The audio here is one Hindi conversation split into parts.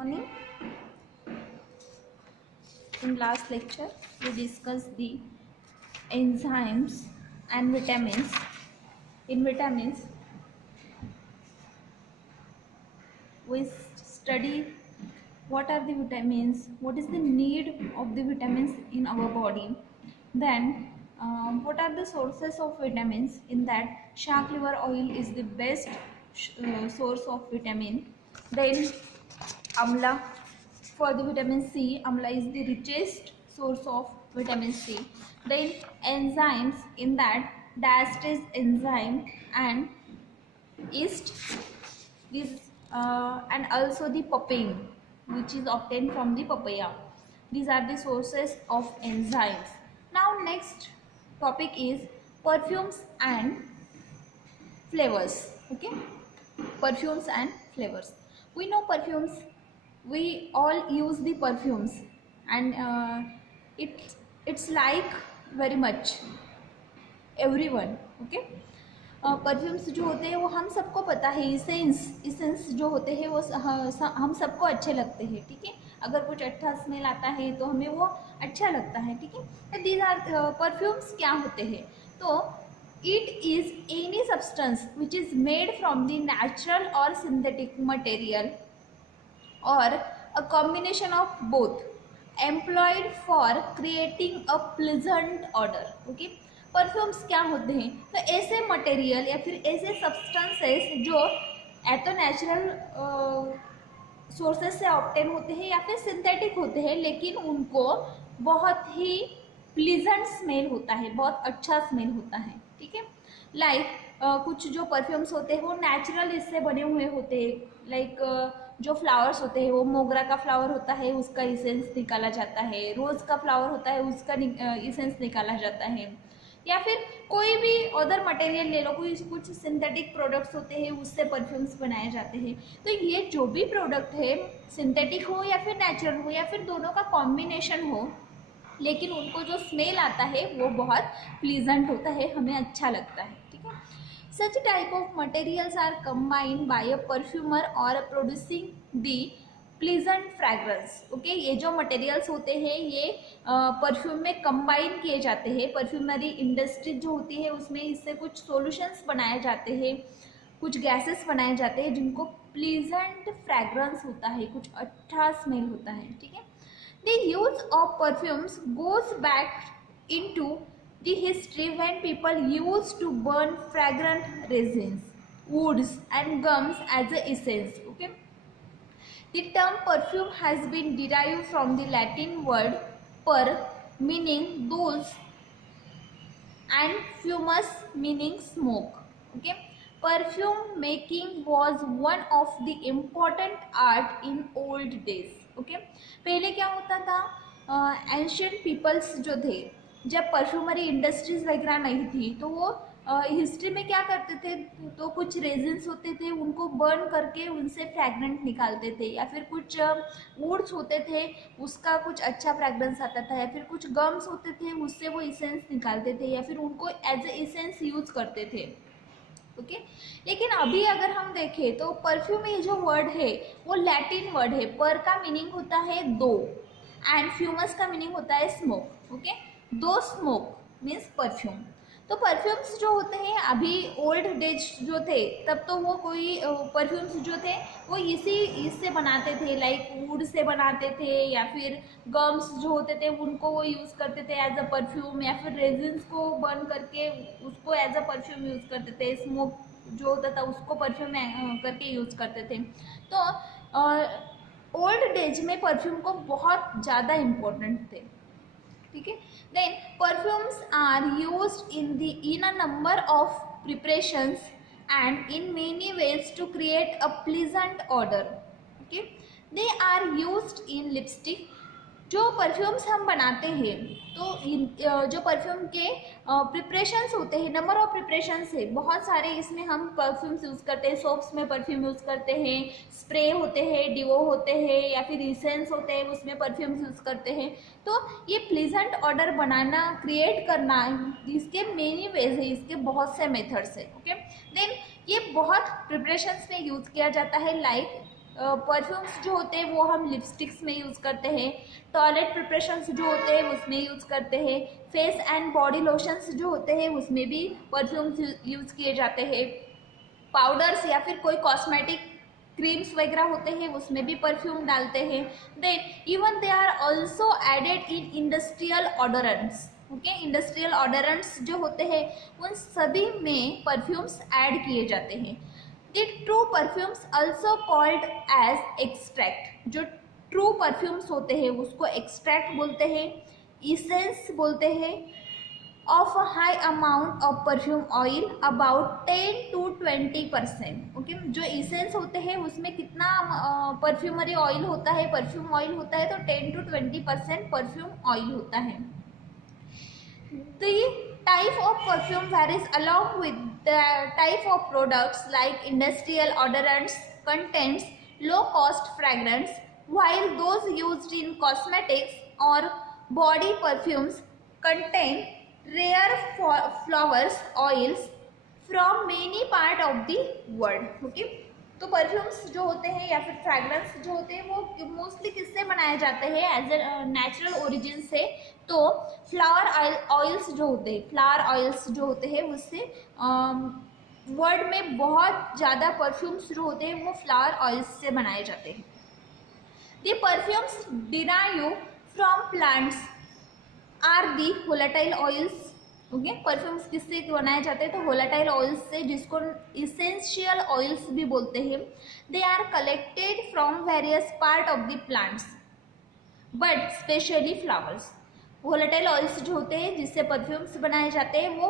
Morning. In last lecture, we discussed the enzymes and vitamins. In vitamins, we study what are the vitamins, what is the need of the vitamins in our body. Then, what are the sources of vitamins? In that, shark liver oil is the best source of vitamin. Then, amla. For the vitamin C, amla is the richest source of vitamin C. Then enzymes, in that diastase enzyme and yeast is and also the papain, which is obtained from the papaya. These are the sources of enzymes. Now next topic is perfumes and flavors. Okay, perfumes and flavors. We know perfumes, we all use the perfumes, and it's like very much everyone. Okay, perfumes जो होते हैं वो हम सबको पता है, इसेंस जो होते हैं वो हम सबको अच्छे लगते हैं. ठीक है, अगर कुछ अच्छा स्मेल आता है तो हमें वो अच्छा लगता है. ठीक है, तो दीज आर परफ्यूम्स. क्या होते हैं? तो it is any substance which is made from the natural or synthetic material or a combination of both employed for creating a pleasant odor. Okay, perfumes क्या होते हैं? तो ऐसे मटेरियल या फिर ऐसे सब्सटेंसेस जो या तो नेचुरल सोर्सेस से ऑब्टेन होते हैं या फिर सिंथेटिक होते हैं, लेकिन उनको बहुत ही प्लीजेंट स्मेल होता है, बहुत अच्छा स्मेल होता है. ठीक है, लाइक कुछ जो परफ्यूम्स होते हैं वो नेचुरल इससे बने हुए होते हैं. लाइक जो फ्लावर्स होते हैं, वो मोगरा का फ्लावर होता है, उसका इसेंस निकाला जाता है. रोज़ का फ्लावर होता है, उसका इसेंस निकाला जाता है. या फिर कोई भी अदर मटेरियल ले लो, कोई कुछ सिंथेटिक प्रोडक्ट्स होते हैं, उससे परफ्यूम्स बनाए जाते हैं. तो ये जो भी प्रोडक्ट है, सिंथेटिक हो या फिर नेचुरल हो या फिर दोनों का कॉम्बिनेशन हो, लेकिन उनको जो स्मेल आता है वो बहुत प्लीजेंट होता है, हमें अच्छा लगता है. ठीक है, such type of materials are combined by a perfumer और producing the pleasant fragrance. Okay, ये जो मटेरियल्स होते हैं ये परफ्यूम में कंबाइन किए जाते हैं. परफ्यूमरी इंडस्ट्री जो होती है उसमें इससे कुछ सॉल्यूशंस बनाए जाते हैं, कुछ गैसेस बनाए जाते हैं जिनको प्लीजेंट फ्रैग्रेंस होता है, कुछ अच्छा स्मेल होता है. ठीक है, the use of perfumes goes back into the history when people used to burn fragrant resins, woods and gums as a essence. Okay, the term perfume has been derived from the Latin word per, meaning those, and fumus, meaning smoke. Okay, perfume making was one of the important art in old days. Okay, पहले क्या होता था? एंशियंट पीपल्स जो थे, जब परफ्यूमरी इंडस्ट्रीज वगैरह नहीं थी, तो वो हिस्ट्री में क्या करते थे? तो कुछ रेजिन्स होते थे, उनको बर्न करके उनसे फ्रैग्रेंट निकालते थे. या फिर कुछ वुड्स होते थे, उसका कुछ अच्छा फ्रैग्रेंस आता था. या फिर कुछ गम्स होते थे, उससे वो इसेंस निकालते थे या फिर उनको एज ए इसेंस यूज करते थे. ओके, लेकिन अभी अगर हम देखें तो परफ्यूम ये जो वर्ड है वो लैटिन वर्ड है. पर का मीनिंग होता है दो एंड फ्यूमस का मीनिंग होता है स्मोक. ओके, दो स्मोक मीन्स परफ्यूम. तो परफ्यूम्स जो होते हैं अभी ओल्ड डेज जो थे तब तो वो कोई परफ्यूम्स जो थे वो इससे बनाते थे, लाइक वुड से बनाते थे या फिर गम्स जो होते थे उनको वो यूज़ करते थे एज अ परफ्यूम, या फिर रेजिन्स को बर्न करके उसको एज अ परफ्यूम यूज़ करते थे. स्मोक जो होता था उसको परफ्यूम करके यूज़ करते थे. तो ओल्ड डेज में परफ्यूम को बहुत ज़्यादा इम्पोर्टेंट थे. ठीक है, then perfumes are used in a number of preparations and in many ways to create a pleasant odor. Okay, they are used in lipstick. जो परफ्यूम्स हम बनाते हैं तो जो परफ्यूम के प्रिपरेशंस होते हैं, नंबर ऑफ प्रिपरेशंस है बहुत सारे. इसमें हम परफ्यूम्स यूज़ करते हैं, सोप्स में परफ्यूम यूज़ करते हैं, स्प्रे होते हैं, डिवो होते हैं या फिर इसेंस होते हैं, उसमें परफ्यूम्स यूज़ करते हैं. तो ये प्लीजेंट ऑर्डर बनाना, क्रिएट करना, इसके मेनी वेज है, इसके बहुत से मेथड्स है. ओके, देन ये बहुत प्रिपरेशंस में यूज़ किया जाता है. लाइक परफ्यूम्स जो होते हैं वो हम लिपस्टिक्स में यूज़ करते हैं, टॉयलेट प्रिपरेशंस जो होते हैं उसमें यूज़ करते हैं, फेस एंड बॉडी लोशंस जो होते हैं उसमें भी परफ्यूम्स यूज़ किए जाते हैं, पाउडर्स या फिर कोई कॉस्मेटिक क्रीम्स वगैरह होते हैं उसमें भी परफ्यूम डालते हैं। Then even they are also added in industrial odorants. Okay, industrial odorants जो होते हैं उन सभी में परफ्यूम्स ऐड किए जाते हैं। The true perfumes also called as extract. जो ट्रू परफ्यूम्स होते हैं उसको एक्सट्रैक्ट बोलते हैं, इसेंस बोलते हैं of a high amount of perfume oil about 10 to 20%। Okay, जो इसेंस होते हैं उसमें कितना परफ्यूमरी ऑयल होता है, परफ्यूम ऑयल होता है, तो 10 to 20% परफ्यूम ऑयल होता है। The type of perfume varies along with the type of products, like industrial odorants contains low cost fragrance, while those used in cosmetics or body perfumes contain rare flowers oils from many part of the world। Okay, तो परफ्यूम्स जो होते हैं या फिर फ्रैग्रेंस जो होते हैं वो मोस्टली किससे बनाए जाते हैं, एज ए नेचुरल ओरिजिन से। तो फ्लावर ऑयल्स जो होते हैं, फ्लावर ऑयल्स जो होते हैं उससे वर्ल्ड में बहुत ज़्यादा परफ्यूम्स जो होते हैं वो फ्लावर ऑयल्स से बनाए जाते हैं। The perfumes derive from plants are the volatile oils. Okay, perfumes किससे बनाए जाते हैं, तो वोलेटाइल ऑयल्स से, जिसको इसेंशियल ऑयल्स भी बोलते हैं। They are collected from various part of the plants but specially flowers. Volatile oils जो होते हैं जिससे परफ्यूम्स बनाए जाते हैं वो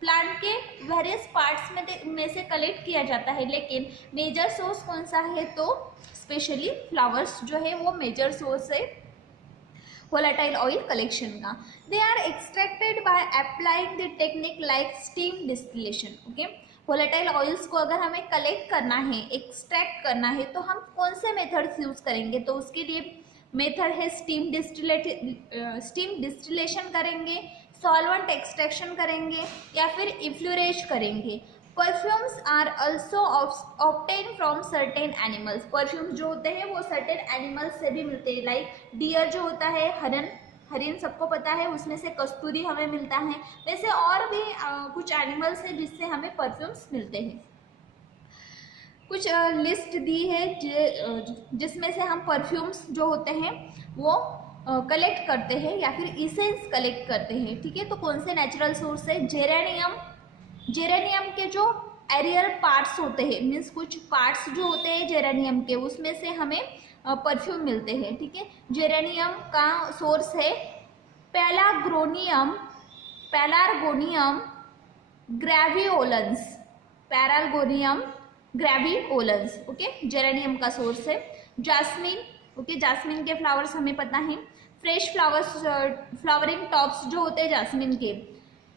प्लांट के वेरियस पार्ट्स में से कलेक्ट किया जाता है, लेकिन मेजर सोर्स कौन सा है, तो स्पेशली फ्लावर्स जो है वो मेजर सोर्स है वोलेटाइल ऑयल कलेक्शन का। They are extracted by applying the technique like steam distillation. Okay, volatile oils को अगर हमें कलेक्ट करना है, एक्सट्रैक्ट करना है, तो हम कौन से मेथड्स यूज़ करेंगे, तो उसके लिए मेथड है स्टीम डिस्टिलेशन करेंगे, सॉल्वेंट एक्सट्रैक्शन करेंगे या फिर इफ्लोरेज करेंगे। Perfumes are also obtain from certain animals. Perfumes जो होते हैं वो सर्टेन एनिमल्स से भी मिलते हैं, लाइक डियर जो होता है, हरिन सबको पता है, उसमें से कस्तूरी हमें मिलता है। वैसे और भी कुछ एनिमल्स हैं जिससे हमें परफ्यूम्स मिलते हैं। कुछ लिस्ट दी है जिसमें से हम परफ्यूम्स जो होते हैं वो कलेक्ट करते हैं या फिर इसेंस कलेक्ट करते हैं। ठीक है, तो कौन से नेचुरल सोर्स है, जेरेनियम के जो एरियल पार्ट्स होते हैं, मीन्स कुछ पार्ट्स जो होते हैं जेरेनियम के, उसमें से हमें परफ्यूम मिलते हैं। ठीक है, जेरेनियम का सोर्स है पैरार्गोनियम ग्रेविओलेंस। ओके, जेरेनियम का सोर्स है। जास्मिन, ओके, जास्मिन के फ्लावर्स हमें पता है। फ्रेश फ्लावरिंग टॉप्स जो होते हैं जास्मिन के,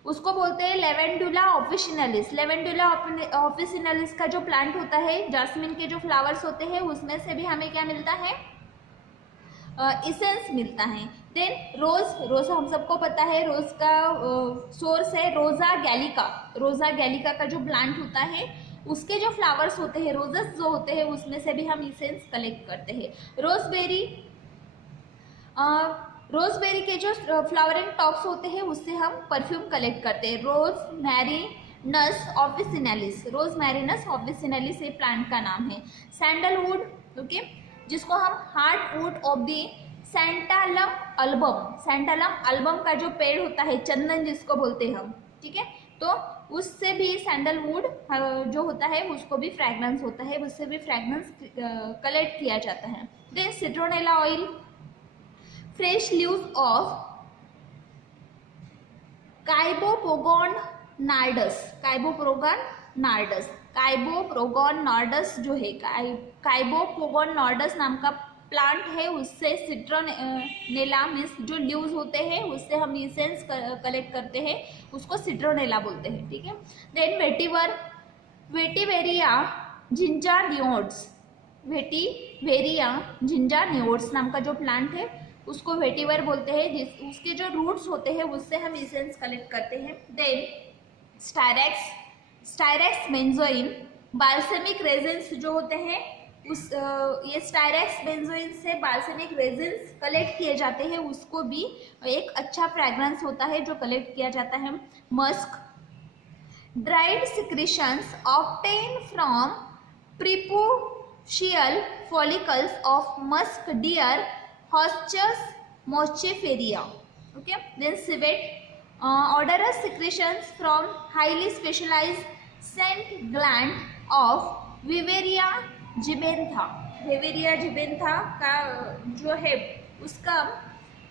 उसको बोलते हैं लेवेंडुला ऑफिसिनालिस। लेवेंडुला ऑफिसिनालिस का जो प्लांट होता है, जास्मिन के जो फ्लावर्स होते हैं उसमें से भी हमें क्या मिलता है, इसेंस मिलता है। देन रोज हम सबको पता है, रोज का सोर्स है रोजा गैलिका का जो प्लांट होता है उसके जो फ्लावर्स होते हैं, रोजेस जो होते हैं, उसमें से भी हम इसेंस कलेक्ट करते हैं। रोजबेरी के जो फ्लावरिंग टॉप्स होते हैं उससे हम परफ्यूम कलेक्ट करते हैं। रोजमैरिनस ऑफिसिनालिस ये प्लांट का नाम है। सैंडलवुड, ओके, जिसको हम हार्टवुड ऑफ द सैंटालम अल्बम का जो पेड़ होता है, चंदन जिसको बोलते हैं हम, ठीक है, तो उससे भी सैंडलवुड जो होता है उसको भी फ्रैग्रेंस होता है, उससे भी फ्रैग्रेंस कलेक्ट किया जाता है। Then citronella oil, fresh leaves of Cymbopogon nardus जो है, काइबोपोगोन नार्डस नाम का प्लांट है, उससे सिट्रोनेला मीन्स जो लीव्स होते हैं उससे हम इसेंस कलेक्ट करते हैं, उसको सिट्रोनेला बोलते हैं। ठीक है, देन वेटिवेरिया जिंजानियोड्स नाम का जो प्लांट है उसको वेटिवर बोलते हैं, उसके जो रूट्स होते हैं उससे हम इसेंस कलेक्ट करते हैं। देन स्टायरेक्स बेंजोइन, बाल्सेमिक रेजेंस जो होते हैं ये स्टायरेक्स बेंजोइन से बाल्समिक रेजिन्स कलेक्ट किए जाते हैं, उसको भी एक अच्छा फ्रेग्रेंस होता है जो कलेक्ट किया जाता है। Musk, dried secretions obtain from preputial follicles of musk deer हॉस्चस moschiferus. Okay, then civet, odorous secretions from highly specialized scent gland of Viveria gibantha। Viveria gibantha का जो है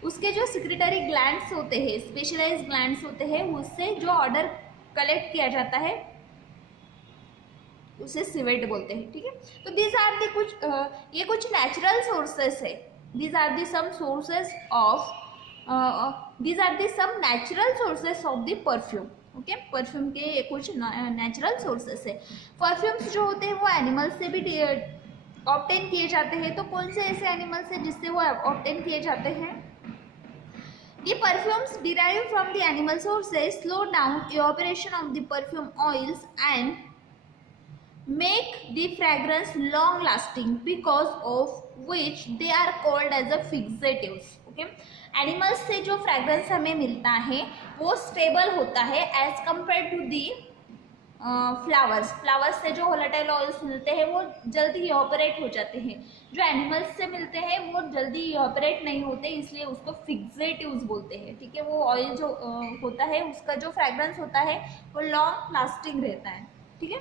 उसके जो सिक्रेटरी ग्लैंड्स होते हैं, स्पेशलाइज्ड ग्लैंड्स होते हैं, उससे जो ऑर्डर कलेक्ट किया जाता है उसे सिवेट बोलते हैं। ठीक है, तो दीज आर दी ये कुछ नेचुरल सोर्सेस है। These are the some sources of these are the some natural sources of the perfume। Okay, perfume के कुछ नेचुरल सोर्सेस है। परफ्यूम्स जो होते हैं वो एनिमल्स से भी ऑब्टेन किए जाते हैं। तो कौन से ऐसे एनिमल्स हैं जिससे वो ऑब्टेन किए जाते हैं? The perfumes derived from the animal sources slow down evaporation of the perfume oils and make the fragrance long lasting, because of which they are called as a fixatives। Okay, animals से जो फ्रेग्रेंस हमें मिलता है वो स्टेबल होता है as compare to the flowers से जो वोलेटाइल ऑयल्स मिलते हैं वो जल्दी इवापोरेट हो जाते हैं। जो एनिमल्स से मिलते हैं वो जल्दी इवापोरेट नहीं होते, इसलिए उसको फिक्सेटिव्स बोलते हैं। ठीक है, वो ऑयल जो होता है उसका जो फ्रेग्रेंस होता है वो लॉन्ग लास्टिंग रहता है। ठीक है,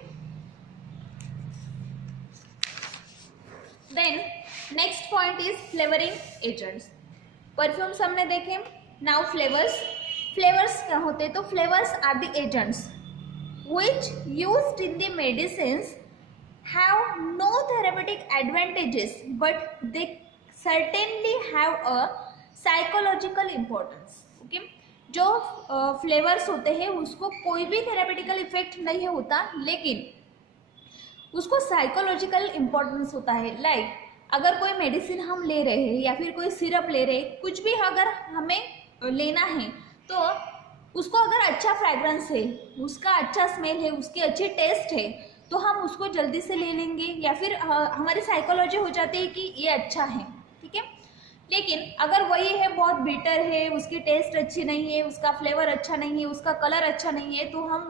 then next point is flavouring agents. Perfumes हमने देखे, नाउ फ्लेवर्स क्या होते हैं? तो flavours are the agents which used in the medicines have no therapeutic advantages but they certainly have a psychological importance। okay? जो फ्लेवर्स होते हैं उसको कोई भी थेरेपेटिकल इफेक्ट नहीं होता, लेकिन उसको साइकोलॉजिकल इम्पोर्टेंस होता है। लाइक अगर कोई मेडिसिन हम ले रहे हैं या फिर कोई सिरप ले रहे हैं, कुछ भी अगर हमें लेना है तो उसको अगर अच्छा फ्रेग्रेंस है, उसका अच्छा स्मेल है, उसकी अच्छी टेस्ट है, तो हम उसको जल्दी से ले लेंगे या फिर हमारी साइकोलॉजी हो जाती है कि ये अच्छा है। ठीक है, लेकिन अगर वही है बहुत बिटर है, उसकी टेस्ट अच्छी नहीं है, उसका फ्लेवर अच्छा नहीं है, उसका कलर अच्छा नहीं है, तो हमें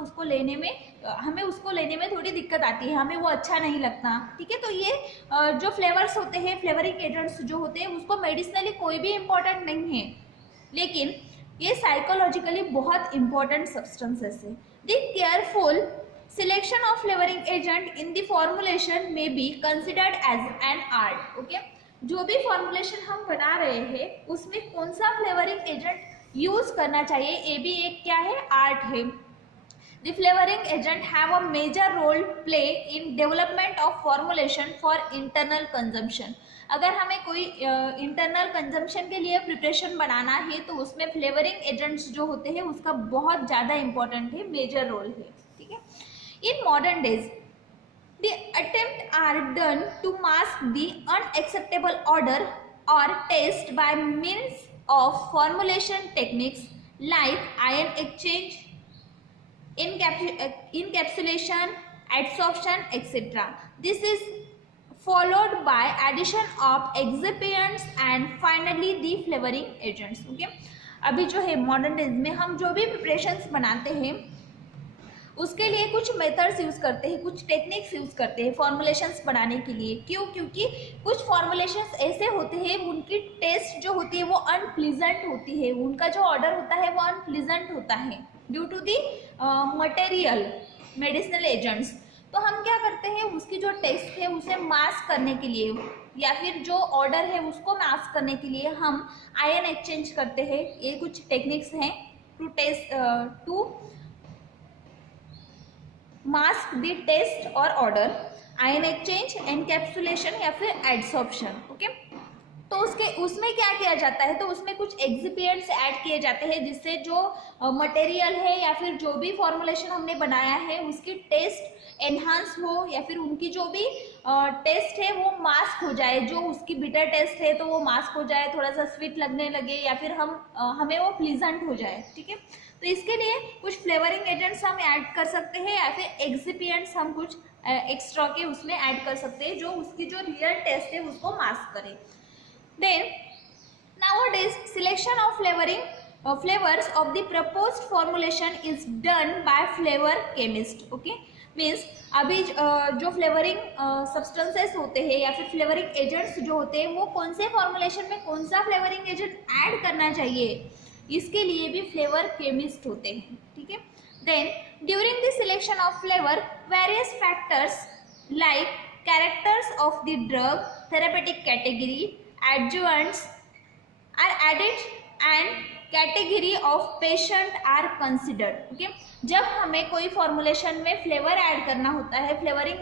उसको लेने में थोड़ी दिक्कत आती है, हमें वो अच्छा नहीं लगता। ठीक है, तो ये जो फ्लेवर्स होते हैं, फ्लेवरिंग एजेंट्स जो होते हैं, उसको मेडिसिनली कोई भी इम्पोर्टेंट नहीं है, लेकिन ये साइकोलॉजिकली बहुत इंपॉर्टेंट सब्सटेंसेस है। The careful selection of flavouring agent in the formulation में be considered as an art. Okay, जो भी फॉर्मुलेशन हम बना रहे हैं उसमें कौन सा फ्लेवरिंग एजेंट यूज करना चाहिए, ये भी एक क्या है, आर्ट है। The flavouring agent have a major role play in development of formulation for internal consumption. अगर हमें कोई इंटरनल कंजम्पशन के लिए प्रिपरेशन बनाना है तो उसमें फ्लेवरिंग एजेंट्स जो होते हैं उसका बहुत ज़्यादा इंपॉर्टेंट है, मेजर रोल है। ठीक है, in modern days the attempt are done to mask the unacceptable odor or taste by means of formulation techniques like ion exchange, encapsulation, adsorption, etc. This is followed by addition of excipients and finally the flavoring agents। okay? अभी जो है मॉडर्न डेज में हम जो भी प्रिपरेशंस बनाते हैं उसके लिए कुछ मेथड्स यूज़ करते हैं, कुछ टेक्निक्स यूज़ करते हैं फॉर्मुलेशंस बनाने के लिए। क्यों? क्योंकि कुछ फॉर्मुलेशंस ऐसे होते हैं उनकी टेस्ट जो होती है वो अनप्लीजेंट होती है, उनका जो ऑर्डर होता है वो अनप्लीजेंट होता है due to the material medicinal agents. तो हम क्या करते हैं, उसकी जो टेस्ट है उसे मास्क करने के लिए या फिर जो ऑर्डर है उसको मास्क करने के लिए हम आयन एक्सचेंज करते हैं। ये कुछ टेक्निक्स हैं टू मास्क द टेस्ट और ऑर्डर, आयन एक्सचेंज, एनकैप्सुलेशन या फिर एडसॉर्प्शन। ओके, तो उसमें क्या किया जाता है, तो उसमें कुछ एक्सिपिएंट्स ऐड किए जाते हैं जिससे जो मटेरियल है या फिर जो भी फॉर्मुलेशन हमने बनाया है उसकी टेस्ट एनहांस हो या फिर उनकी जो भी टेस्ट है वो मास्क हो जाए। जो उसकी बिटर टेस्ट है तो वो मास्क हो जाए, थोड़ा सा स्वीट लगने लगे या फिर हमें वो प्लीजेंट हो जाए। ठीक है, तो इसके लिए कुछ फ्लेवरिंग एजेंट्स हम ऐड कर सकते हैं या फिर एक्सिपिएंट्स हम कुछ एक्स्ट्रा के उसमें ऐड कर सकते हैं, जो उसकी जो रियल टेस्ट है उसको मास्क करे। Then nowadays selection of flavors of the proposed formulation is done by flavor chemist. okay means अभी जो फ्लेवरिंग सब्सटेंसेस होते हैं या फिर फ्लेवरिंग एजेंट्स जो होते हैं वो कौन से फॉर्मुलेशन में कौन सा फ्लेवरिंग एजेंट ऐड करना चाहिए, इसके लिए भी फ्लेवर केमिस्ट होते हैं। ठीक है। Then during the selection of flavour various factors like characters of the drug, therapeutic category, adjuvants are added and category of patient are considered. okay? जब हमें कोई फॉर्मुलेशन में फ्लेवर ऐड करना होता है, फ्लेवरिंग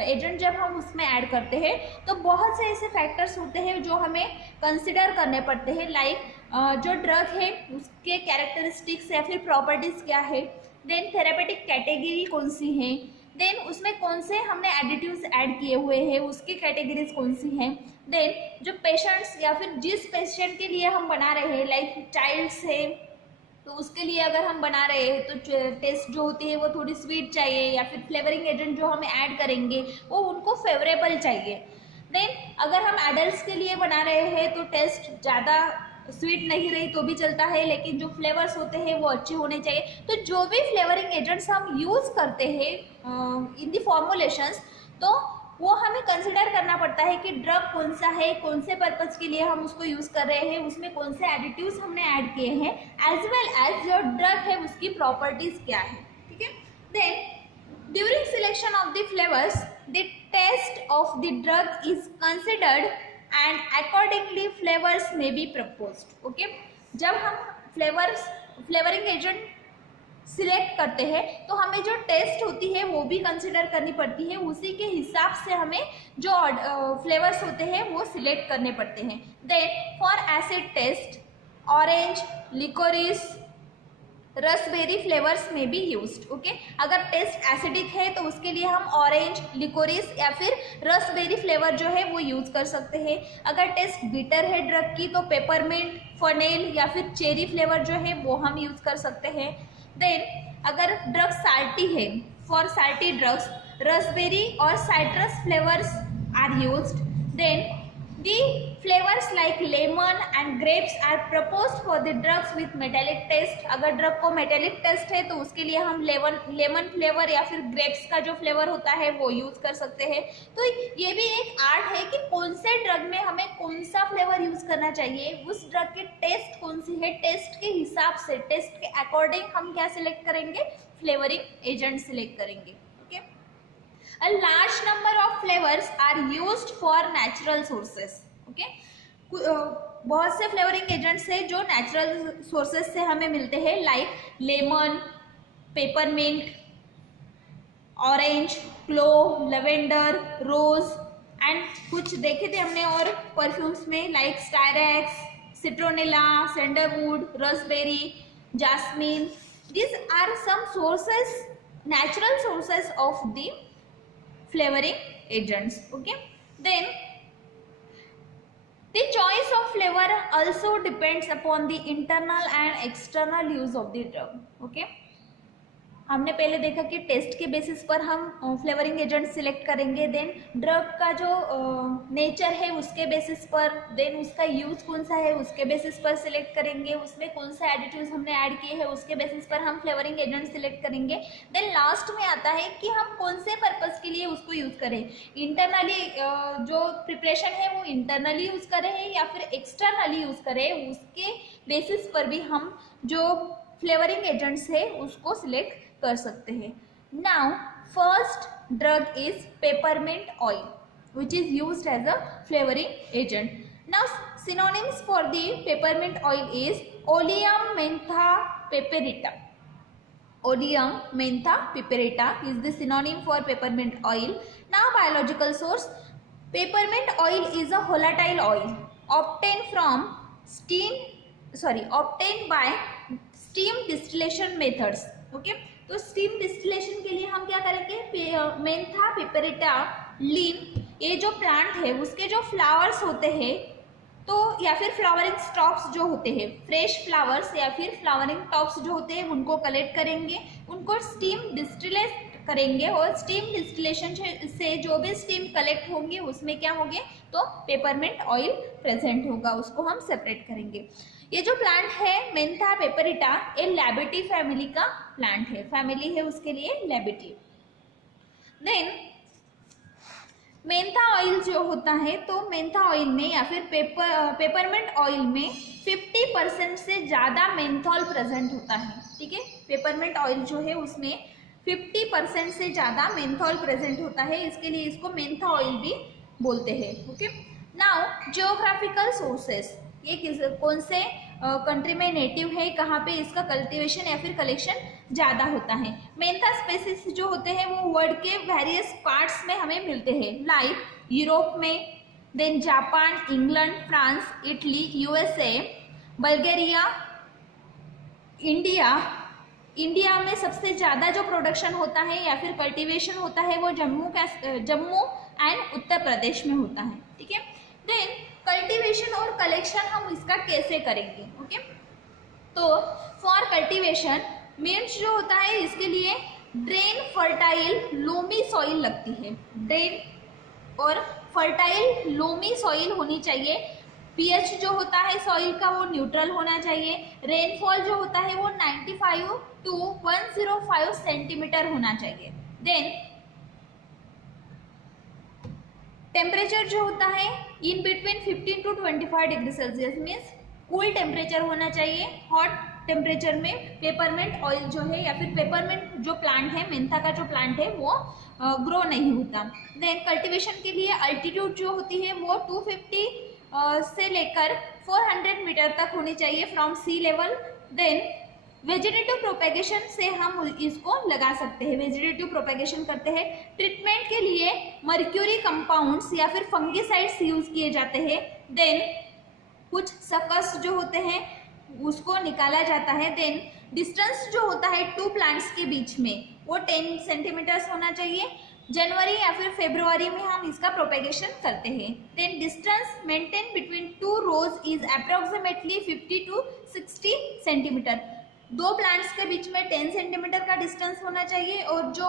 एजेंट जब हम उसमें ऐड करते हैं तो बहुत से ऐसे फैक्टर्स होते हैं जो हमें कंसिडर करने पड़ते हैं, लाइक जो ड्रग है उसके कैरेक्टरिस्टिक्स या फिर प्रॉपर्टीज़ क्या है, देन थेरेपेटिक कैटेगरी कौन सी है, देन उसमें कौन से हमने एडिटिव्स ऐड किए हुए हैं उसकी कैटेगरीज कौन सी हैं, देन जो पेशेंट्स या फिर जिस पेशेंट के लिए हम बना रहे हैं, लाइक चाइल्ड्स है तो उसके लिए अगर हम बना रहे हैं तो टेस्ट जो होती है वो थोड़ी स्वीट चाहिए, या फिर फ्लेवरिंग एजेंट जो हमें ऐड करेंगे वो उनको फेवरेबल चाहिए। देन अगर हम एडल्ट्स के लिए बना रहे हैं तो टेस्ट ज़्यादा स्वीट नहीं रही तो भी चलता है, लेकिन जो फ्लेवर्स होते हैं वो अच्छे होने चाहिए। तो जो भी फ्लेवरिंग एजेंट्स हम यूज़ करते हैं इन दी फॉर्मुलेशंस, तो वो हमें कंसिडर करना पड़ता है कि ड्रग कौन सा है, कौन से पर्पज़ के लिए हम उसको यूज़ कर रहे हैं, उसमें कौन से एडिटिव्स हमने ऐड किए हैं, एज वेल एज जो ड्रग है उसकी प्रॉपर्टीज़ क्या है। ठीक है। Then during selection of the flavours the taste of the drug is considered and accordingly flavours में बी प्रपोज्ड। ओके, जब हम फ्लेवरिंग एजेंट सिलेक्ट करते हैं तो हमें जो टेस्ट होती है वो भी कंसिडर करनी पड़ती है, उसी के हिसाब से हमें जो फ्लेवर्स होते हैं वो सिलेक्ट करने पड़ते हैं। Then for acid taste orange, liquorice, raspberry flavours में भी यूज्ड। ओके, अगर टेस्ट एसिडिक है तो उसके लिए हम ऑरेंज, लिकोरिस या फिर रसबेरी फ्लेवर जो है वो यूज़ कर सकते हैं। अगर टेस्ट बिटर है ड्रग की तो पेपरमिंट, फनेल या फिर चेरी फ्लेवर जो है वो हम यूज़ कर सकते हैं। देन अगर ड्रग साल्टी है, फॉर साल्टी ड्रग्स रसबेरी और citrus flavours are used. Then the flavours like lemon and grapes are proposed for the drugs with metallic taste. अगर ड्रग को मेटेलिक टेस्ट है तो उसके लिए हम लेमन फ्लेवर या फिर ग्रेप्स का जो फ्लेवर होता है वो यूज़ कर सकते हैं। तो ये भी एक आर्ट है कि कौन से ड्रग में हमें कौन सा फ्लेवर यूज़ करना चाहिए, उस ड्रग की टेस्ट कौन सी है, टेस्ट के हिसाब से, टेस्ट के अकॉर्डिंग हम क्या सिलेक्ट करेंगे, फ्लेवरिंग एजेंट सिलेक्ट करेंगे। A large number of flavors are used for natural sources. Okay? बहुत से फ्लेवरिंग एजेंट्स है जो नेचुरल सोर्सेस से हमें मिलते हैं, like lemon, peppermint, orange, clove, lavender, rose and कुछ देखे थे हमने और परफ्यूम्स में like styrax, citronella, sandalwood, raspberry, jasmine. These are some sources, natural sources of the flavoring agents. Okay, then the choice of flavor also depends upon the internal and external use of the drug. Okay, हमने पहले देखा कि टेस्ट के बेसिस पर हम फ्लेवरिंग एजेंट सिलेक्ट करेंगे, देन ड्रग का जो नेचर है उसके बेसिस पर, देन उसका यूज़ कौन सा है उसके बेसिस पर सिलेक्ट करेंगे, उसमें कौन सा एडिटिव्स हमने ऐड किए हैं उसके बेसिस पर हम फ्लेवरिंग एजेंट सिलेक्ट करेंगे। देन लास्ट में आता है कि हम कौन से पर्पज़ के लिए उसको यूज़ करें, इंटरनली जो प्रिपरेशन है वो इंटरनली यूज़ करें या फिर एक्सटर्नली यूज़ करें, उसके बेसिस पर भी हम जो फ्लेवरिंग एजेंट्स है उसको सिलेक्ट कर सकते हैं। Now first drug is peppermint oil which is used as a flavouring agent. Now synonyms for the peppermint oil is oleum mentha piperita. Oleum mentha piperita is the synonym for peppermint oil. Now biological source, peppermint oil is a volatile oil obtained by steam distillation methods. Okay, तो स्टीम डिस्टिलेशन के लिए हम क्या करेंगे, मेंथा पिपेरिटा लीन, ये जो प्लांट है उसके जो फ्लावर्स होते हैं तो या फिर फ्लावरिंग स्टॉक्स जो होते हैं, फ्रेश फ्लावर्स या फिर फ्लावरिंग टॉप्स जो होते हैं उनको कलेक्ट करेंगे, उनको स्टीम करेंगे और स्टीम डिस्टिलेशन से जो भी स्टीम कलेक्ट होंगी उसमें क्या होंगे, तो पेपरमिंट ऑयल प्रेजेंट होगा, उसको हम सेपरेट करेंगे। ये जो प्लांट है मेंथा पेपरिटा, ये लैबिटी फैमिली का प्लांट है, फैमिली है उसके लिए लैबिटी। देन मेंथा ऑयल जो होता है, तो मेंथा ऑयल में या फिर पेपरमिंट ऑयल में 50% से ज़्यादा मेंथॉल प्रेजेंट होता है, ठीक है। पेपरमिंट ऑयल जो है उसमें 50% से ज़्यादा मेंथॉल प्रेजेंट होता है, इसके लिए इसको मेंथा ऑयल भी बोलते हैं, ओके। नाउ जियोग्राफिकल सोर्सेस, ये कौन से कंट्री में नेटिव है, कहाँ पे इसका कल्टीवेशन या फिर कलेक्शन ज़्यादा होता है। मेंथा स्पेसिस जो होते हैं वो वर्ल्ड के वेरियस पार्ट्स में हमें मिलते हैं, लाइक यूरोप में, then Japan, England, France, Italy, USA, Bulgaria, India में सबसे ज़्यादा जो प्रोडक्शन होता है या फिर कल्टीवेशन होता है वो जम्मू एंड उत्तर प्रदेश में होता है, ठीक है। देन कल्टीवेशन और कलेक्शन हम इसका कैसे करेंगे, ओके। तो फॉर कल्टीवेशन मीन्स जो होता है इसके लिए ड्रेन फर्टाइल लोमी सॉइल लगती है, ड्रेन और फर्टाइल लोमी सॉइल होनी चाहिए। पीएच जो होता है सॉइल का वो न्यूट्रल होना चाहिए। रेनफॉल जो होता है वो 95 to 105 सेंटीमीटर होना चाहिए। देन टेम्परेचर जो होता है in between 15 to 25 degree Celsius, means cool temperature होना चाहिए। हॉट टेम्परेचर में पेपरमिंट ऑयल जो है या फिर पेपरमिंट जो प्लांट है, मेंथा का जो प्लांट है वो ग्रो नहीं होता। देन कल्टीवेशन के लिए अल्टीट्यूड जो होती है वो 250 से लेकर 400 मीटर तक होनी चाहिए from sea level. Then vegetative propagation से हम इसको लगा सकते हैं, वेजिटेटिव प्रोपेगेशन करते हैं। ट्रीटमेंट के लिए मर्क्यूरी कंपाउंड्स या फिर फंगिसाइड्स यूज किए जाते हैं। देन कुछ सकस जो होते हैं उसको निकाला जाता है। देन डिस्टेंस जो होता है टू प्लांट्स के बीच में वो 10 सेंटीमीटर्स होना चाहिए। जनवरी या फिर फरवरी में हम इसका प्रोपेगेशन करते हैं। Then distance maintain between two rows is approximately 50 to 60 centimetre. दो प्लांट्स के बीच में 10 सेंटीमीटर का डिस्टेंस होना चाहिए और जो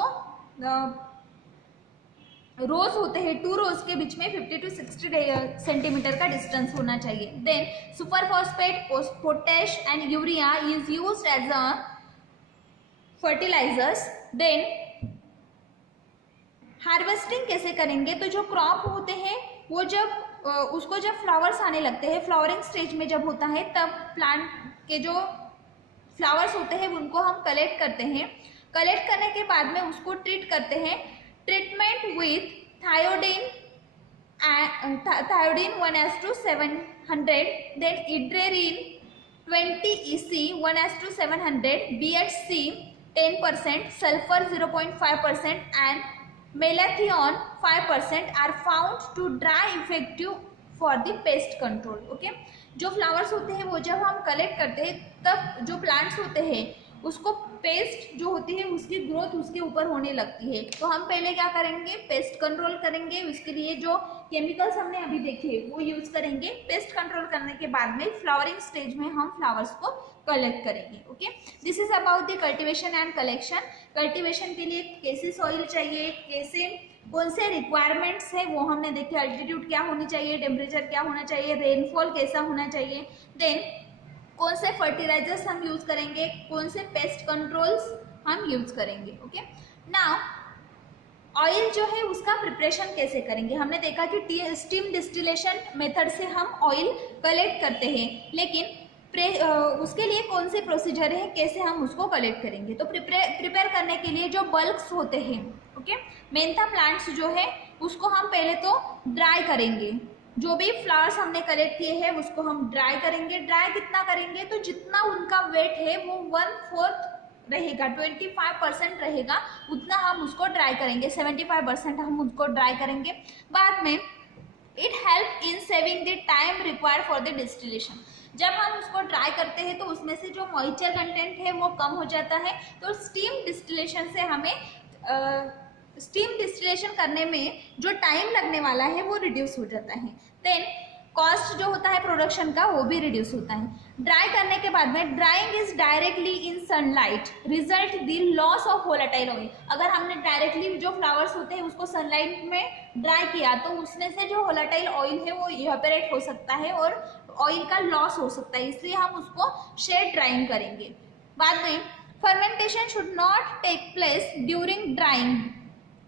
रोज होते हैं टू रोज के बीच में 50 to 60 सेंटीमीटर का डिस्टेंस होना चाहिए। Then super phosphate, potash and urea is used as a fertilisers. Then harvesting कैसे करेंगे, तो जो क्रॉप होते हैं वो जब उसको जब फ्लावर्स आने लगते हैं, फ्लावरिंग स्टेज में जब होता है तब प्लांट के जो फ्लावर्स होते हैं उनको हम कलेक्ट करते हैं। कलेक्ट करने के बाद में उसको ट्रीट करते हैं। Treatment with thiodan 1:700, then endrin 20 EC 1:700, BHC 10%, sulphur 0.5% and malathion 5% are found to dry effective for the pest control, okay. जो फ्लावर्स होते हैं वो जब हम कलेक्ट करते हैं तब जो प्लांट्स होते हैं उसको पेस्ट जो होती है उसकी ग्रोथ उसके ऊपर होने लगती है। तो हम पहले क्या करेंगे, पेस्ट कंट्रोल करेंगे। उसके लिए जो केमिकल्स हमने अभी देखे वो यूज करेंगे। पेस्ट कंट्रोल करने के बाद में फ्लावरिंग स्टेज में हम फ्लावर्स को कलेक्ट करेंगे, okay. This is about the cultivation and collection. Cultivation के लिए कैसी सॉइल चाहिए, कैसे कौन से रिक्वायरमेंट्स है वो हमने देखे। अल्टीट्यूड क्या होनी चाहिए, टेम्परेचर क्या होना चाहिए, रेनफॉल कैसा होना चाहिए। देन कौन से फर्टिलाइजर्स हम यूज करेंगे, कौन से पेस्ट कंट्रोल्स हम यूज करेंगे, ओके। नाउ ऑयल जो है उसका प्रिपरेशन कैसे करेंगे। हमने देखा कि स्टीम डिस्टिलेशन मेथड से हम ऑयल कलेक्ट करते हैं, लेकिन उसके लिए कौन से प्रोसीजर है, कैसे हम उसको कलेक्ट करेंगे। तो प्रिपेयर करने के लिए जो बल्क्स होते हैं, ओके, मेंथा प्लांट्स जो है उसको हम पहले तो ड्राई करेंगे। जो भी फ्लावर्स हमने कलेक्ट किए हैं उसको हम ड्राई करेंगे। ड्राई कितना करेंगे, तो जितना उनका वेट है वो 1/4 रहेगा, 25% रहेगा, उतना हम उसको ड्राई करेंगे। 75% हम उसको ड्राई करेंगे। बाद में it help in saving the time required for the distillation. जब हम उसको ड्राई करते हैं तो उसमें से जो मॉइस्चर कंटेंट है वो कम हो जाता है। तो स्टीम डिस्टिलेशन से हमें स्टीम डिस्टिलेशन करने में जो टाइम लगने वाला है वो रिड्यूस हो जाता है। देन कॉस्ट जो होता है प्रोडक्शन का वो भी रिड्यूस होता है। ड्राई करने के बाद में drawing is directly in sunlight result the loss of volatile oil. अगर हमने डायरेक्टली जो फ्लावर्स होते हैं उसको सनलाइट में ड्राई किया तो उसमें से जो वोलेटाइल ऑयल है वो इवेपोरेट हो सकता है और ऑयल का लॉस हो सकता है, इसलिए हम उसको शेड ड्राइंग करेंगे। बाद में fermentation should not take place during drying.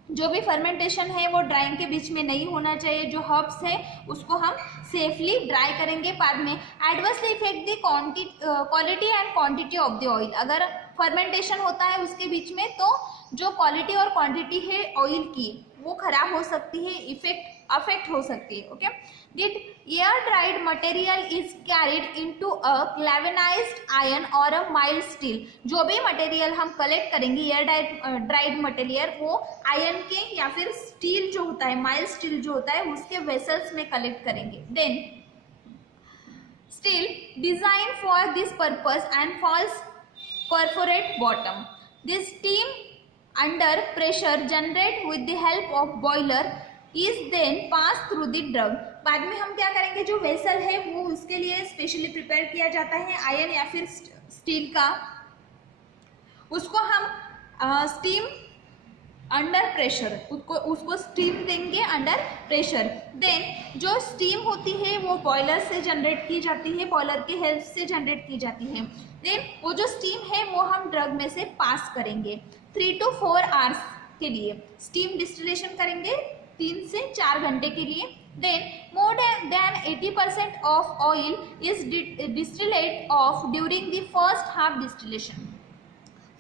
जो भी फर्मेंटेशन है वो ड्राइंग के बीच में नहीं होना चाहिए। जो हर्ब्स है उसको हम सेफली ड्राई करेंगे। बाद में adversely effect the quality and quantity of the oil. अगर फर्मेंटेशन होता है उसके बीच में तो जो क्वालिटी और क्वांटिटी है ऑयल की वो खराब हो सकती है, अफेक्ट हो सकती है। ओके, गिट air dried material is carried into a galvanized iron और अ माइल्ड स्टील। जो भी मटेरियल हम कलेक्ट करेंगे एयर ड्राइड मटेरियल वो आयरन के या फिर स्टील जो होता है, माइल्ड स्टील जो होता है उसके वेसल्स में कलेक्ट करेंगे। Then steel design for this purpose and false perforate bottom. This steam under pressure generate with the help of boiler is then pass through the drug. बाद में हम क्या करेंगे, जो वेसल है वो उसके लिए स्पेशली प्रिपेयर किया जाता है आयरन या फिर स्टील का, उसको हम स्टीम अंडर प्रेशर उसको स्टीम देंगे अंडर प्रेशर। देन जो स्टीम होती है वो बॉयलर से जनरेट की जाती है, बॉयलर की हेल्प से जनरेट की जाती है। देन वो जो स्टीम है वो हम ड्रग में से पास करेंगे 3 to 4 आवर्स के लिए। स्टीम डिस्टिलेशन करेंगे 3 से 4 घंटे के लिए। Then more than 80% of oil is distillate off during the first half distillation.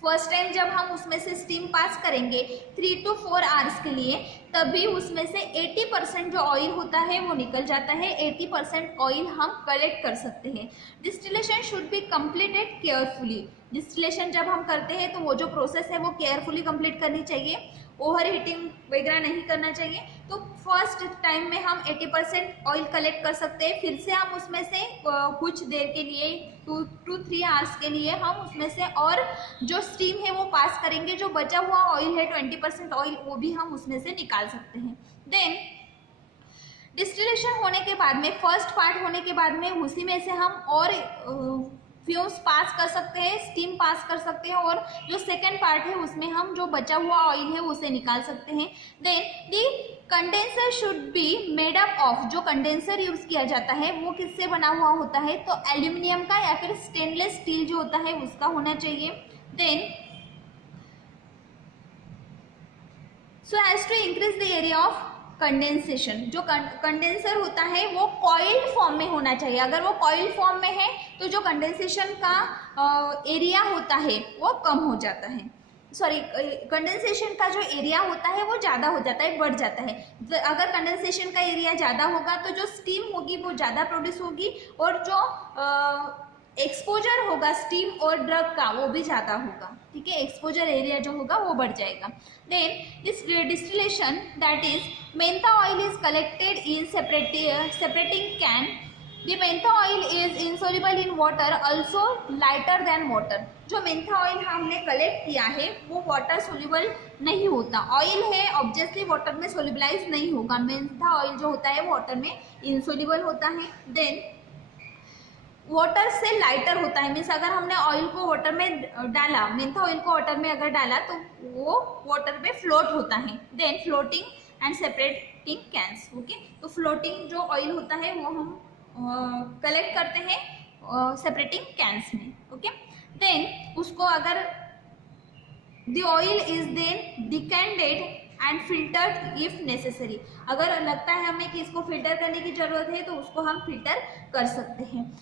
First time जब हम उसमें से स्टीम पास करेंगे 3 to 4 आवर्स के लिए, तभी उसमें से 80% जो ऑयल होता है वो निकल जाता है। 80% ऑयल हम कलेक्ट कर सकते हैं। Distillation should be completed carefully. Distillation जब हम करते हैं तो वो जो प्रोसेस है वो केयरफुली कंप्लीट करनी चाहिए, ओवर हीटिंग वगैरह नहीं करना चाहिए। तो फर्स्ट टाइम में हम 80% ऑयल कलेक्ट कर सकते हैं, फिर से हम उसमें से कुछ देर के लिए 2 to 3 आवर्स के लिए हम उसमें से और जो स्टीम है वो पास करेंगे। जो बचा हुआ ऑयल है 20% ऑयल वो भी हम उसमें से निकाल सकते हैं। देन डिस्टिलेशन होने के बाद में फर्स्ट पार्ट होने के बाद में उसी में से हम और फ्यूम्स पास कर सकते हैं, स्टीम पास कर सकते हैं और जो सेकेंड पार्ट है उसमें हम जो बचा हुआ ऑयल है उसे निकाल सकते हैं। Then the condenser should be made up of. जो कंडेंसर यूज किया जाता है वो किससे बना हुआ होता है, तो एल्यूमिनियम का या फिर स्टेनलेस स्टील जो होता है उसका होना चाहिए। Then so as to increase the area of condensation. जो कंडेंसर होता है वो कॉइल्ड फॉर्म में होना चाहिए। अगर वो कॉइल्ड फॉर्म में है तो जो कंडेंसेशन का एरिया होता है वो कम हो जाता है, सॉरी कंडेंसेशन का जो एरिया होता है वो ज़्यादा हो जाता है, बढ़ जाता है। अगर कंडेंसेशन का एरिया ज़्यादा होगा तो जो स्टीम होगी वो ज़्यादा प्रोड्यूस होगी और जो एक्सपोजर होगा स्टीम और ड्रग का वो भी ज़्यादा होगा। ठीक है, एक्सपोजर एरिया जो होगा वो बढ़ जाएगा। Then this distillation that is mentha oil is collected in separating can. The mentha oil is insoluble in water, also lighter than water. जो मेंथा ऑयल हमने कलेक्ट किया है वो वाटर सोल्यूबल नहीं होता। ऑयल है ऑब्वियसली वाटर में सोल्यूबलाइज नहीं होगा। मेंथा ऑयल जो होता है वाटर में इनसोल्युबल होता है। देन वाटर से लाइटर होता है, मीन्स अगर हमने ऑयल को वाटर में डाला, मेंथा ऑयल को वाटर में अगर डाला तो वो वाटर में फ्लोट होता है। Then floating and separating cans. Okay, तो फ्लोटिंग जो ऑयल होता है वो हम कलेक्ट करते हैं सेपरेटिंग कैंस में। ओके, देन उसको अगर the oil is then decanted and filtered if necessary. अगर लगता है हमें कि इसको फिल्टर करने की जरूरत है तो उसको हम फिल्टर कर सकते हैं।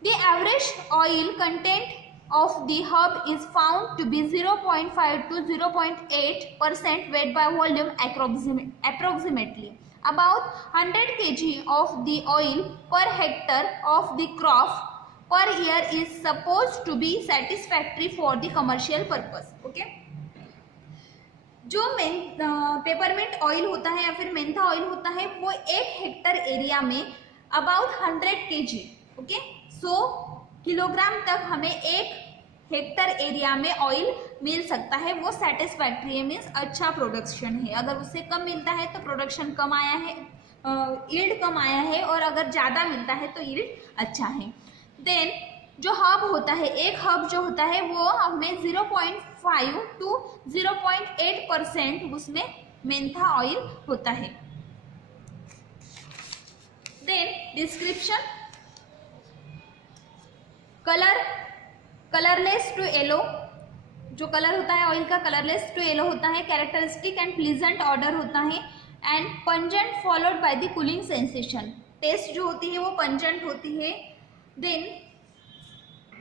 The average oil content of the herb is found to be 0.5 to 0.8% weight by volume approximately. About 100 kg of the oil per hectare of the crop per year is supposed to be satisfactory for the commercial purpose. Okay? जो पेपरमिंट ऑयल होता है या फिर मेंथा ऑयल होता है वो 1 हेक्टर एरिया में अबाउट 100 kg, ओके, 100 किलोग्राम तक हमें 1 हेक्टर एरिया में ऑयल मिल सकता है। वो सेटिस्फैक्ट्री है, मीन्स अच्छा प्रोडक्शन है। अगर उससे कम मिलता है तो प्रोडक्शन कम आया है, यील्ड कम आया है और अगर ज़्यादा मिलता है तो यील्ड अच्छा है। देन जो हब होता है, एक हब जो होता है वो हमें 0.5 to 0.8% उसमें मेंथा ऑयल होता है। Then description, colourless to yellow, जो कलर होता है ऑयल का कलरलेस टू येलो होता है, कैरेक्टरिस्टिक एंड प्लीजेंट ऑर्डर होता है, and pungent followed by the cooling sensation, taste जो होती है वो पंजेंट होती है, देन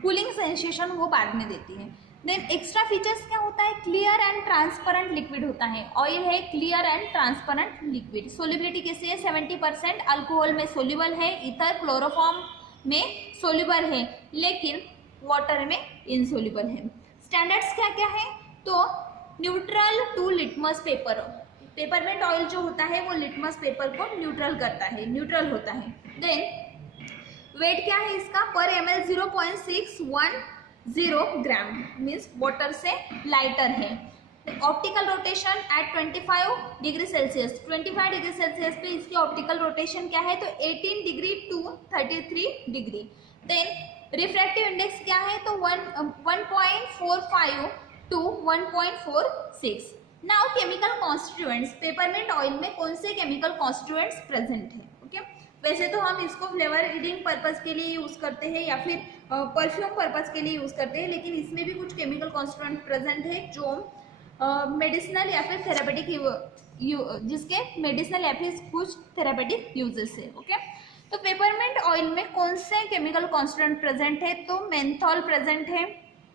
कूलिंग सेंसेशन वो बाद में देती है। देन एक्स्ट्रा फीचर्स क्या होता है, क्लियर एंड ट्रांसपेरेंट लिक्विड होता है, ऑयल है clear and transparent liquid. Solubility कैसी है, 70% अल्कोहल में सोल्यूबल है, ईथर क्लोरोफॉर्म में सोल्यूबल है, लेकिन वाटर में इनसोल्यूबल है। स्टैंडर्ड्स क्या क्या है, तो neutral to litmus paper, peppermint oil जो होता है वो लिटमस पेपर को न्यूट्रल करता है, न्यूट्रल होता है। देन वेट क्या है इसका, पर ml 0.610 ग्राम, मीन्स वाटर से लाइटर है। Optical rotation at 25 degree Celsius, 25 degree Celsius पे इसकी ऑप्टिकल रोटेशन क्या है, तो 18 degree to 33 degree. Then refractive index क्या है, तो 1.45 to 1.46। Now chemical constituents, peppermint oil में कौन से केमिकल कॉन्स्टिट्यूएंट्स प्रेजेंट है। ओके, वैसे तो हम इसको फ्लेवरिंग पर्पस के लिए यूज़ करते हैं या फिर परफ्यूम पर्पस के लिए यूज़ करते हैं, लेकिन इसमें भी कुछ केमिकल कॉन्स्टिट्यूएंट प्रेजेंट है जो मेडिसिनल या फिर थेरापेटिक जिसके मेडिसिनल या फिर कुछ थेरापेटिक यूजेस है। ओके, तो पेपरमेंट ऑयल में कौन से केमिकल कॉन्स्टिट्यूएंट प्रेजेंट है, तो मेंथॉल प्रेजेंट है।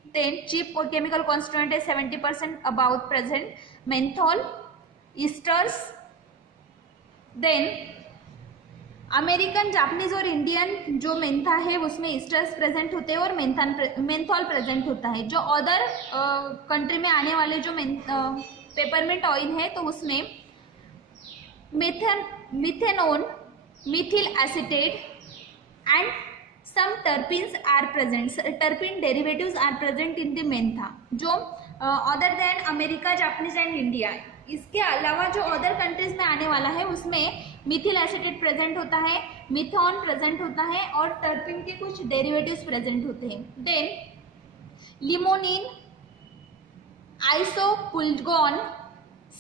देन चीप केमिकल कॉन्स्टिट्यूएंट है 70% about present, menthol, esters. Then American, Japanese और इंडियन जो मेंथा है उसमें ईस्टर्स प्रेजेंट होते हैं और मेंथॉल प्रेजेंट होता है। जो अदर कंट्री में आने वाले जो पेपरमेंट ऑयल है तो उसमें menthone, methyl acetate and some terpenes are present, terpene derivatives are present in the mentha. जो other than America, Japanese and India, इसके अलावा जो अदर कंट्रीज में आने वाला है उसमें मिथिल एसीटेट प्रेजेंट होता है, मिथॉन प्रेजेंट होता है और टर्पिन के कुछ डेरिवेटिव्स प्रेजेंट होते हैं। Then limonene, isopulegone,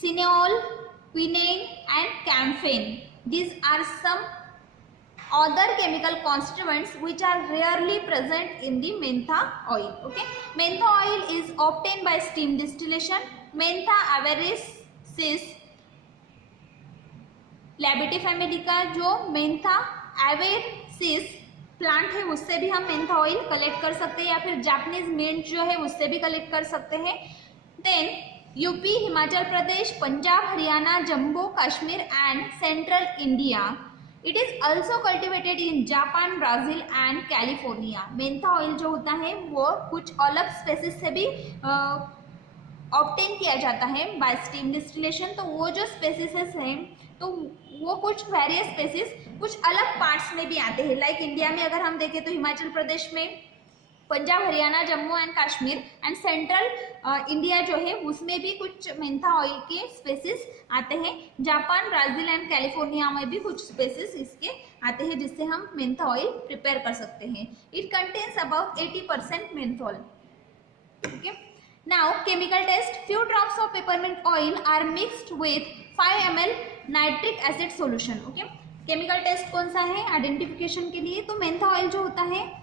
cineole, pinene and camphene, these are some other chemical constituents which are rarely present in the mentha oil. Okay, mentha oil is obtained by steam distillation. Mentha aviaris Labiatae family का जो मेंथा एवेसिस प्लांट है उससे भी हम मेंथा ऑयल कलेक्ट कर सकते हैं, या फिर जापानीज मिंट जो है उससे भी कलेक्ट कर सकते हैं। Then UP, Himachal Pradesh, Punjab, Haryana, Jammu Kashmir and central India. It is also cultivated in Japan, Brazil and California. Mentha oil जो होता है वो कुछ अलग स्पेसिस से भी ऑब्टेन किया जाता है बाय स्टीम डिस्टिलेशन। तो वो जो स्पेसिस हैं तो वो कुछ वेरियस स्पेसिस कुछ अलग पार्ट्स में भी आते हैं। लाइक इंडिया में अगर हम देखें तो हिमाचल प्रदेश में, Punjab, Haryana, Jammu and Kashmir and central India जो है उसमें भी कुछ मेंथा ऑयल के स्पेसिस आते हैं। जापान, ब्राजील एंड कैलिफोर्निया में भी कुछ स्पेसिस इसके आते हैं जिससे हम मेंथा ऑयल प्रिपेयर कर सकते हैं। It contains about 80% menthol. Okay, now chemical test, few drops of peppermint oil are mixed with 5 ml nitric acid solution. okay, chemical test कौन सा है आइडेंटिफिकेशन के लिए, तो मेंथा ऑयल जो होता है,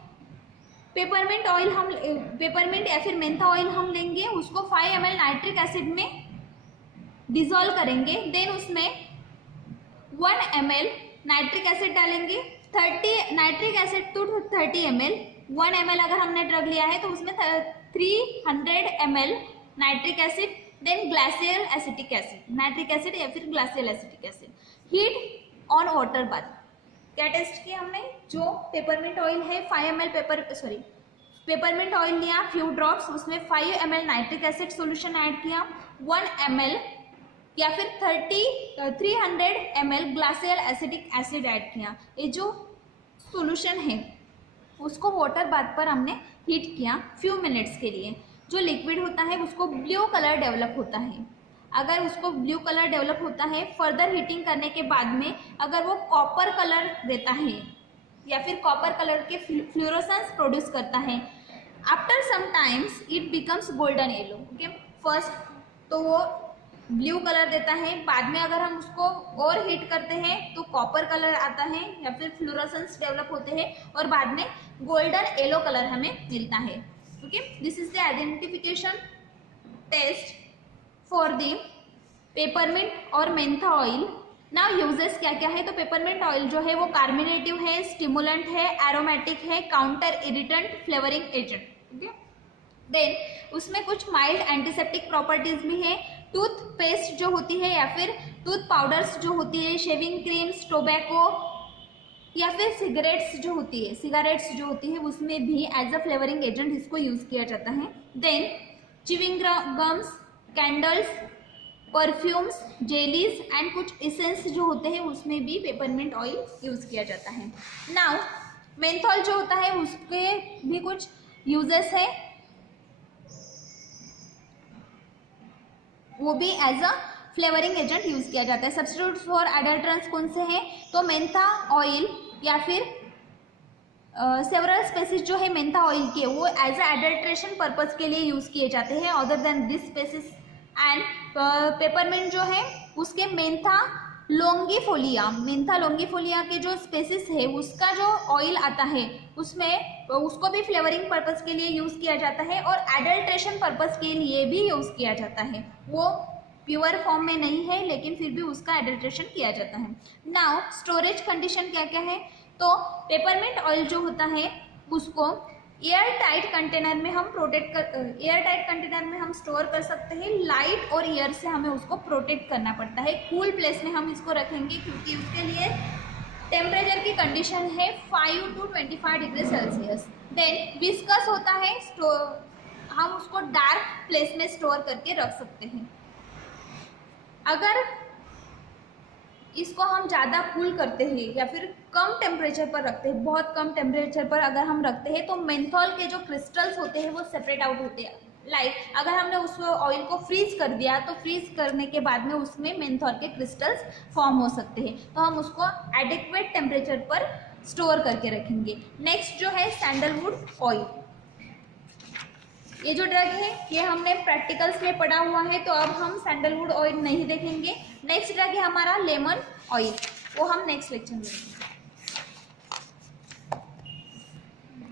पेपरमेंट ऑयल हम पेपरमेंट या फिर मेंथा ऑयल हम लेंगे, उसको 5 ml नाइट्रिक एसिड में डिजोल्व करेंगे। देन उसमें 1 ml नाइट्रिक एसिड डालेंगे, 30 nitric acid to 30 ml। 1 ml अगर हमने ड्रग लिया है तो उसमें 300 ml nitric acid, then glacial acetic acid, nitric acid या फिर glacial acetic acid. Heat on water bath. क्या टेस्ट किया हमने, जो पेपरमेंट ऑयल है 5 ml पेपरमेंट ऑयल लिया, फ्यू ड्रॉप्स, उसमें 5 ml nitric acid solution add किया, 1 ml या फिर 300 ml glacial acetic acid add किया। ये जो सॉल्यूशन है उसको वाटर बाथ पर हमने हीट किया फ्यू मिनट्स के लिए। जो लिक्विड होता है उसको ब्लू कलर डेवलप होता है। अगर उसको ब्लू कलर डेवलप होता है, फर्दर हीटिंग करने के बाद में अगर वो कॉपर कलर देता है या फिर कॉपर कलर के फ्लोरोसेंस प्रोड्यूस करता है, after some times it becomes golden yellow. Okay, first तो वो ब्लू कलर देता है, बाद में अगर हम उसको और हीट करते हैं तो कॉपर कलर आता है या फिर फ्लोरोसेंस डेवलप होते हैं और बाद में गोल्डन येलो कलर हमें मिलता है। Okay, this is the identification test for the peppermint और मेंथा ऑयल। नाउ यूजेस क्या क्या है, तो पेपरमिंट ऑयल जो है वो कार्बोनेटिव है, स्टिमुलेंट है, एरोमेटिक है, counter irritant, flavouring agent. Okay, then उसमें कुछ माइल्ड एंटीसेप्टिक प्रॉपर्टीज भी है। टूथ पेस्ट जो होती है या फिर टूथ पाउडर्स जो होती है, शेविंग क्रीम्स, टोबैको या फिर सिगरेट्स जो होती है उसमें भी एज अ फ्लेवरिंग एजेंट इसको यूज किया जाता है। Then chewing gums, candles, perfumes, jellies and कुछ एसेंस जो होते हैं उसमें भी पेपरमिंट ऑयल यूज किया जाता है। नाउ मेंथॉल जो होता है उसके भी कुछ यूजेस है, वो भी as a flavouring agent use किया जाता है। सब्स्टिट्यूट्स फॉर एडल्ट्रेंट्स कौन से हैं, तो मेंथा ऑयल या फिर सेवरल स्पेसिस जो है मेंथा ऑयल के वो एज अ एडल्ट्रेशन पर्पज के लिए यूज किए जाते हैं। Other than this species and peppermint जो है उसके मेंथा लोंगिफोलिया के जो स्पेसिस है उसका जो ऑयल आता है उसमें उसको भी फ्लेवरिंग पर्पस के लिए यूज किया जाता है और एडल्ट्रेशन पर्पस के लिए भी यूज किया जाता है। वो प्योर फॉर्म में नहीं है लेकिन फिर भी उसका एडल्ट्रेशन किया जाता है। नाउ स्टोरेज कंडीशन क्या क्या है, तो पेपरमिंट ऑयल जो होता है उसको एयर टाइट कंटेनर में हम स्टोर कर सकते हैं। लाइट और एयर से हमें उसको प्रोटेक्ट करना पड़ता है। कूल प्लेस में हम इसको रखेंगे क्योंकि उसके लिए टेम्परेचर की कंडीशन है 5 to 25 degree Celsius. Then viscous होता है, हम उसको डार्क प्लेस में स्टोर करके रख सकते हैं। अगर इसको हम ज़्यादा कूल करते हैं या फिर कम टेम्परेचर पर रखते हैं, बहुत कम टेम्परेचर पर अगर हम रखते हैं तो मेंथॉल के जो क्रिस्टल्स होते हैं वो सेपरेट आउट होते हैं। लाइक अगर हमने उस ऑयल को फ्रीज कर दिया तो फ्रीज करने के बाद में उसमें मेंथॉल के क्रिस्टल्स फॉर्म हो सकते हैं, तो हम उसको एडिक्वेट टेम्परेचर पर स्टोर करके रखेंगे। नेक्स्ट जो है सैंडलवुड ऑयल, ये जो ड्रग है ये हमने प्रैक्टिकल्स में पढ़ा हुआ है तो अब हम सैंडलवुड ऑयल नहीं देखेंगे। नेक्स्ट ड्रग है हमारा लेमन ऑयल, वो हम नेक्स्ट लेक्चर में देखेंगे।